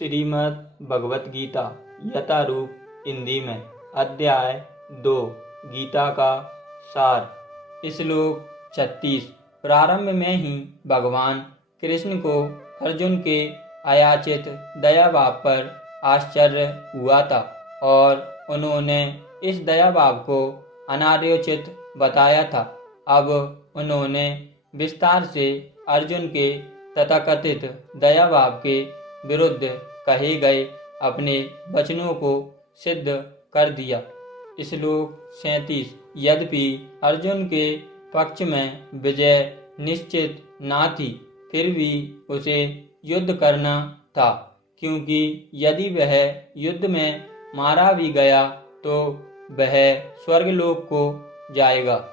श्रीमद् भगवत गीता यथारूप हिंदी में अध्याय 2 गीता का सार। श्लोक 36। प्रारंभ में ही भगवान कृष्ण को अर्जुन के अयाचित दया भाव पर आश्चर्य हुआ था और उन्होंने इस दया भाव को अनार्योचित बताया था। अब उन्होंने विस्तार से अर्जुन के तथाकथित दया भाव के विरुद्ध कहे गए अपने वचनों को सिद्ध कर दिया। श्लोक 37। यद्यपि अर्जुन के पक्ष में विजय निश्चित ना थी, फिर भी उसे युद्ध करना था, क्योंकि यदि वह युद्ध में मारा भी गया तो वह स्वर्गलोक को जाएगा।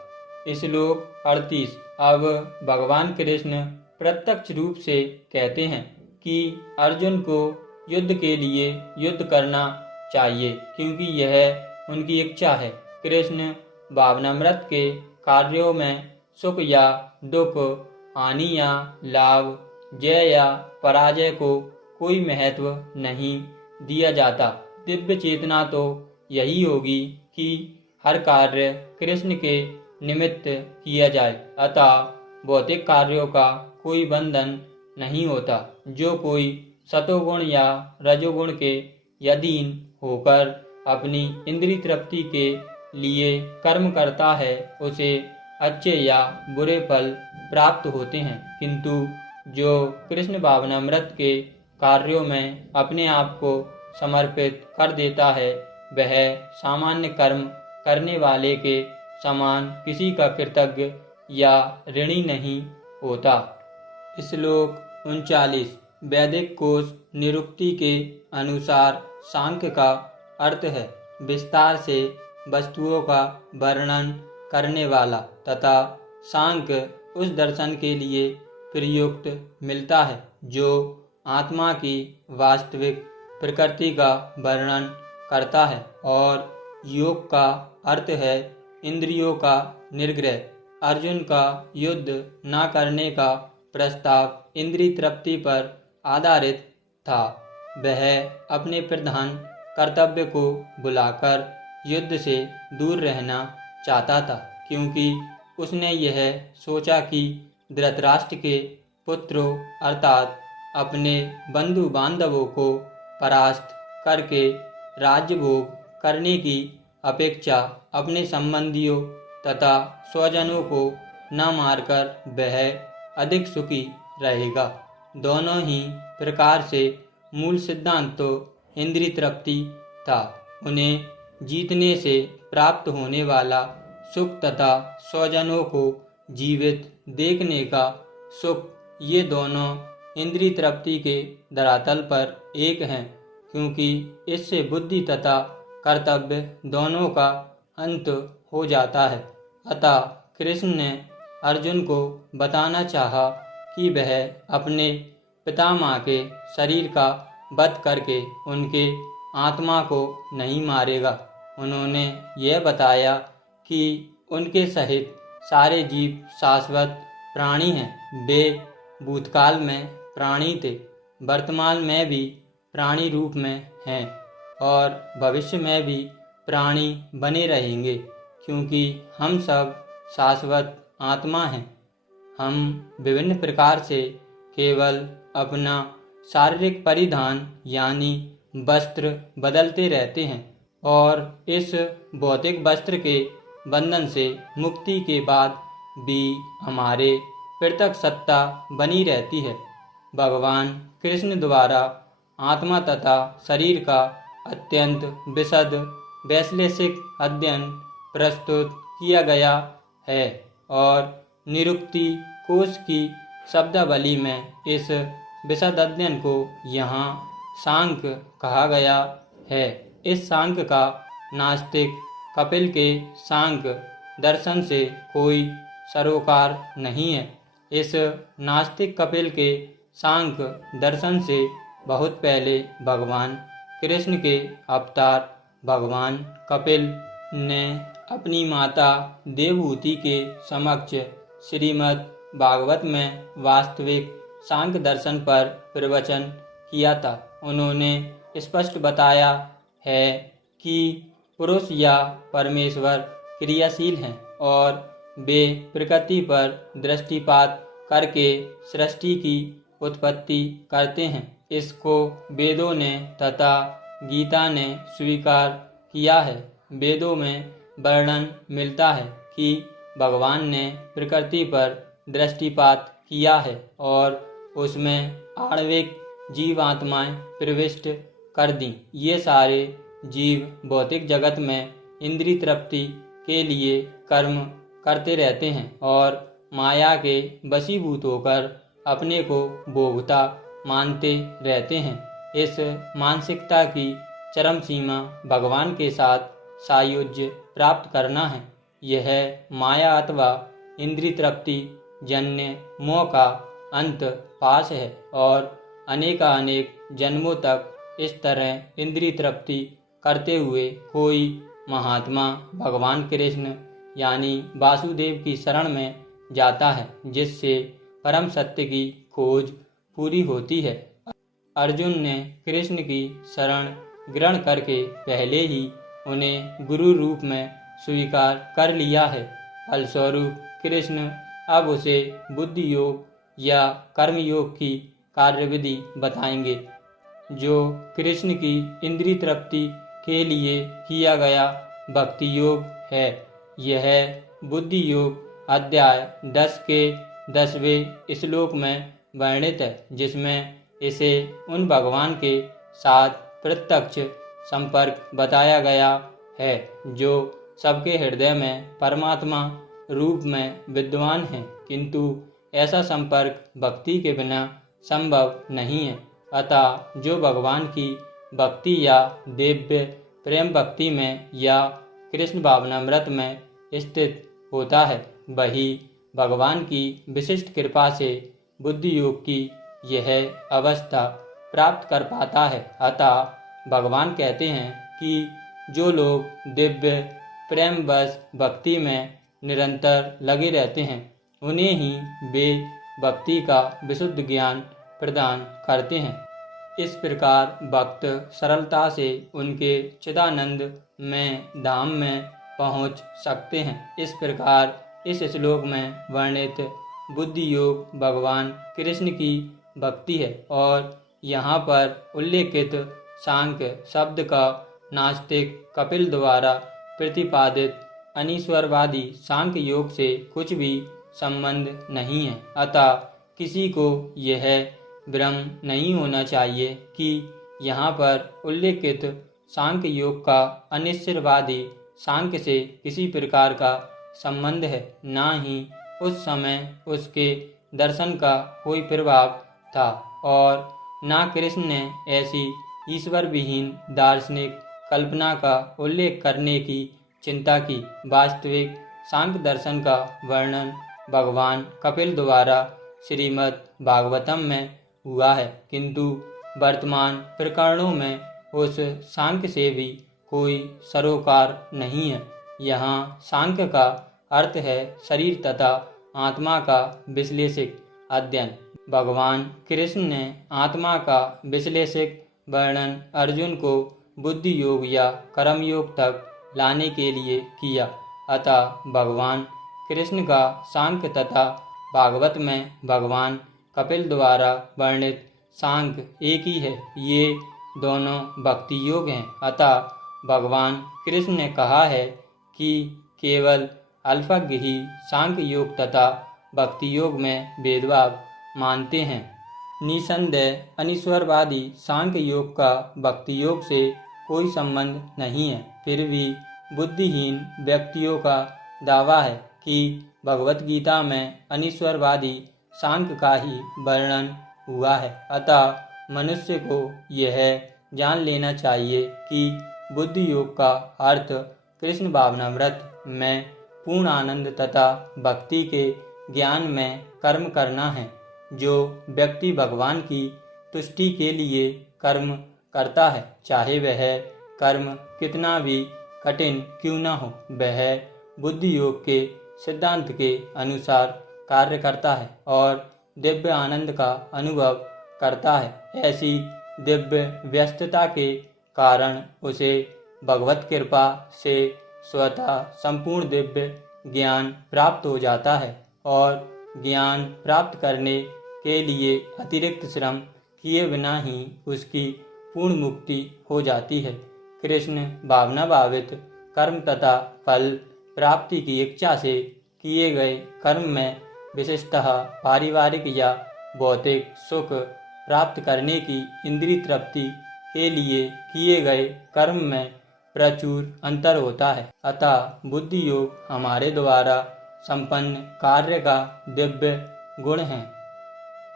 श्लोक 38। अब भगवान कृष्ण प्रत्यक्ष रूप से कहते हैं कि अर्जुन को युद्ध के लिए युद्ध करना चाहिए, क्योंकि यह उनकी इच्छा है। कृष्ण भावनामृत के कार्यों में सुख या दुख, हानि या लाभ, जय या पराजय को कोई महत्व नहीं दिया जाता। दिव्य चेतना तो यही होगी कि हर कार्य कृष्ण के निमित्त किया जाए, अतः भौतिक कार्यों का कोई बंधन नहीं होता। जो कोई सतोगुण या रजोगुण के अधीन होकर अपनी इंद्रिय तृप्ति के लिए कर्म करता है, उसे अच्छे या बुरे फल प्राप्त होते हैं, किंतु जो कृष्ण भावनामृत के कार्यों में अपने आप को समर्पित कर देता है, वह सामान्य कर्म करने वाले के समान किसी का कृतज्ञ या ऋणी नहीं होता। श्लोक 39। वैदिक कोश निरुक्ति के अनुसार सांख्य का अर्थ है विस्तार से वस्तुओं का वर्णन करने वाला, तथा सांख्य उस दर्शन के लिए प्रयुक्त मिलता है जो आत्मा की वास्तविक प्रकृति का वर्णन करता है, और योग का अर्थ है इंद्रियों का निग्रह। अर्जुन का युद्ध न करने का प्रस्ताव इंद्रिय तृप्ति पर आधारित था। वह अपने प्रधान कर्तव्य को बुलाकर युद्ध से दूर रहना चाहता था, क्योंकि उसने यह सोचा कि धृतराष्ट्र के पुत्रों अर्थात अपने बंधु बांधवों को परास्त करके राज्य भोग करने की अपेक्षा अपने संबंधियों तथा स्वजनों को न मारकर वह अधिक सुखी रहेगा। दोनों ही प्रकार से मूल सिद्धांत तो इंद्रिय तृप्ति था। उन्हें जीतने से प्राप्त होने वाला सुख तथा स्वजनों को जीवित देखने का सुख, ये दोनों इंद्रिय तृप्ति के धरातल पर एक हैं, क्योंकि इससे बुद्धि तथा कर्तव्य दोनों का अंत हो जाता है। अतः कृष्ण ने अर्जुन को बताना चाहा कि वह अपने पितामह के शरीर का वध करके उनके आत्मा को नहीं मारेगा। उन्होंने यह बताया कि उनके सहित सारे जीव शाश्वत प्राणी हैं। वे भूतकाल में प्राणी थे, वर्तमान में भी प्राणी रूप में हैं और भविष्य में भी प्राणी बने रहेंगे, क्योंकि हम सब शाश्वत आत्मा हैं। हम विभिन्न प्रकार से केवल अपना शारीरिक परिधान यानी वस्त्र बदलते रहते हैं, और इस भौतिक वस्त्र के बंधन से मुक्ति के बाद भी हमारे पृथक सत्ता बनी रहती है। भगवान कृष्ण द्वारा आत्मा तथा शरीर का अत्यंत विशद वैश्लेषिक अध्ययन प्रस्तुत किया गया है, और निरुक्ति कोश की शब्दावली में इस विशद अध्ययन को यहाँ सांख्य कहा गया है। इस सांख्य का नास्तिक कपिल के सांख्य दर्शन से कोई सरोकार नहीं है। इस नास्तिक कपिल के सांख्य दर्शन से बहुत पहले भगवान कृष्ण के अवतार भगवान कपिल ने अपनी माता देवहूति के समक्ष श्रीमद् भागवत में वास्तविक सांख्य दर्शन पर प्रवचन किया था, उन्होंने स्पष्ट बताया है कि पुरुष या परमेश्वर क्रियाशील हैं और वे प्रकृति पर दृष्टिपात करके सृष्टि की उत्पत्ति करते हैं। इसको वेदों ने तथा गीता ने स्वीकार किया है। वेदों में वर्णन मिलता है कि भगवान ने प्रकृति पर दृष्टिपात किया है और उसमें आणविक जीवात्माएं प्रविष्ट कर दी। ये सारे जीव भौतिक जगत में इंद्रिय तृप्ति के लिए कर्म करते रहते हैं और माया के वशीभूत होकर अपने को भोगता मानते रहते हैं। इस मानसिकता की चरम सीमा भगवान के साथ सायुज्य प्राप्त करना है। यह माया अथवा इंद्रिय तृप्ति जन्य मोह का अंत पास है और अनेक जन्मों तक इस तरह इंद्रिय तृप्ति करते हुए कोई महात्मा भगवान कृष्ण यानी वासुदेव की शरण में जाता है, जिससे परम सत्य की खोज पूरी होती है। अर्जुन ने कृष्ण की शरण ग्रहण करके पहले ही उन्हें गुरु रूप में स्वीकार कर लिया है। फलस्वरूप कृष्ण अब उसे बुद्धि योग या कर्म योग की कार्यविधि बताएंगे, जो कृष्ण की इंद्रिय तृप्ति के लिए किया गया भक्ति योग है। यह बुद्धि योग अध्याय 10 के 10वें श्लोक में वर्णित है, जिसमें इसे उन भगवान के साथ प्रत्यक्ष संपर्क बताया गया है जो सबके हृदय में परमात्मा रूप में विद्वान है, किंतु ऐसा संपर्क भक्ति के बिना संभव नहीं है। अतः जो भगवान की भक्ति या दिव्य प्रेम भक्ति में या कृष्ण भावनामृत में स्थित होता है, वही भगवान की विशिष्ट कृपा से बुद्धि योग की यह अवस्था प्राप्त कर पाता है। अतः भगवान कहते हैं कि जो लोग दिव्य प्रेम बस भक्ति में निरंतर लगे रहते हैं, उन्हें ही वे भक्ति का विशुद्ध ज्ञान प्रदान करते हैं। इस प्रकार भक्त सरलता से उनके चिदानंद में धाम में पहुंच सकते हैं। इस प्रकार इस श्लोक में वर्णित बुद्धि योग भगवान कृष्ण की भक्ति है और यहाँ पर उल्लेखित सांख्य शब्द का नास्तिक कपिल द्वारा प्रतिपादित अनीश्वरवादी सांख्य योग से कुछ भी संबंध नहीं है। अतः किसी को यह भ्रम नहीं होना चाहिए कि यहाँ पर उल्लेखित सांख्य योग का अनिश्चयवादी सांख्य से किसी प्रकार का संबंध है, ना ही उस समय उसके दर्शन का कोई प्रभाव था और ना कृष्ण ने ऐसी ईश्वर विहीन दार्शनिक कल्पना का उल्लेख करने की चिंता की। वास्तविक सांख्य दर्शन का वर्णन भगवान कपिल द्वारा श्रीमद् भागवतम में हुआ है, किंतु वर्तमान प्रकरणों में उस सांख्य से भी कोई सरोकार नहीं है। यहाँ सांख्य का अर्थ है शरीर तथा आत्मा का विश्लेषिक अध्ययन। भगवान कृष्ण ने आत्मा का विश्लेषिक वर्णन अर्जुन को बुद्धि योग या कर्म योग तक लाने के लिए किया। अतः भगवान कृष्ण का सांख्य तथा भागवत में भगवान कपिल द्वारा वर्णित सांख्य एक ही है। ये दोनों भक्ति योग हैं। अतः भगवान कृष्ण ने कहा है कि केवल अल्पज्ञ ही सांख्य योग तथा भक्ति योग में भेदभाव मानते हैं। निसंदेह अनीश्वरवादी सांख्य योग का भक्ति योग से कोई संबंध नहीं है। फिर भी बुद्धिहीन व्यक्तियों का दावा है कि भगवत गीता में अनीश्वरवादी सांख्य का ही वर्णन हुआ है। अतः मनुष्य को यह जान लेना चाहिए कि बुद्धि योग का अर्थ कृष्ण भावनामृत में पूर्ण आनंद तथा भक्ति के ज्ञान में कर्म करना है। जो व्यक्ति भगवान की तुष्टि के लिए कर्म करता है, चाहे वह कर्म कितना भी कठिन क्यों न हो, वह बुद्धि योग के सिद्धांत के अनुसार कार्य करता है और दिव्य आनंद का अनुभव करता है। ऐसी दिव्य व्यस्तता के कारण उसे भगवत कृपा से स्वतः संपूर्ण दिव्य ज्ञान प्राप्त हो जाता है और ज्ञान प्राप्त करने के लिए अतिरिक्त श्रम किए बिना ही उसकी पूर्ण मुक्ति हो जाती है। कृष्ण भावना भावित कर्म तथा फल प्राप्ति की इच्छा से किए गए कर्म में विशेषतः पारिवारिक या भौतिक सुख प्राप्त करने की इंद्रिय तृप्ति के लिए किए गए कर्म में प्रचुर अंतर होता है। अतः बुद्धि योग हमारे द्वारा संपन्न कार्य का दिव्य गुण है।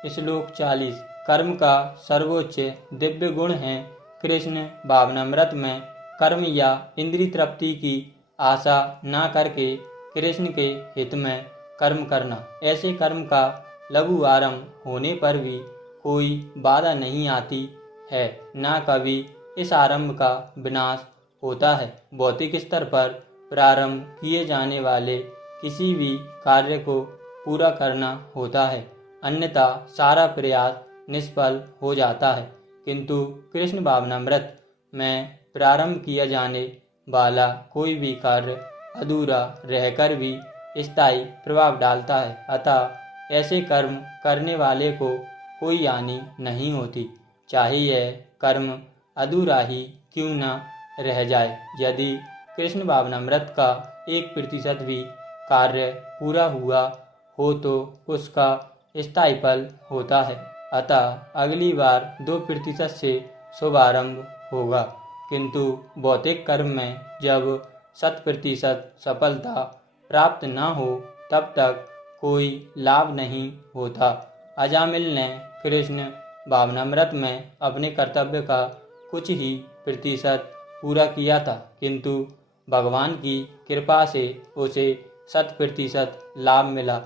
श्लोक 40। कर्म का सर्वोच्च दिव्य गुण है कृष्ण भावनामृत में कर्म या इंद्रिय तृप्ति की आशा न करके कृष्ण के हित में कर्म करना। ऐसे कर्म का लघु आरंभ होने पर भी कोई बाधा नहीं आती है, न कभी इस आरंभ का विनाश होता है। भौतिक स्तर पर प्रारंभ किए जाने वाले किसी भी कार्य को पूरा करना होता है, अन्यथा सारा प्रयास निष्फल हो जाता है। किंतु कृष्ण भावनामृत में प्रारंभ किया जाने वाला कोई भी कार्य अधूरा रहकर भी स्थायी प्रभाव डालता है। अतः ऐसे कर्म करने वाले को कोई हानि नहीं होती, चाहे यह कर्म अधूरा ही क्यों न रह जाए। यदि कृष्ण भावनामृत का 1% भी कार्य पूरा हुआ हो तो उसका स्थायी फल होता है। अतः अगली बार 2% से शुभारंभ होगा, किंतु भौतिक कर्म में जब 100% सफलता प्राप्त न हो तब तक कोई लाभ नहीं होता। अजामिल ने कृष्ण भावनामृत में अपने कर्तव्य का कुछ ही प्रतिशत पूरा किया था, किंतु भगवान की कृपा से उसे 100% लाभ मिला।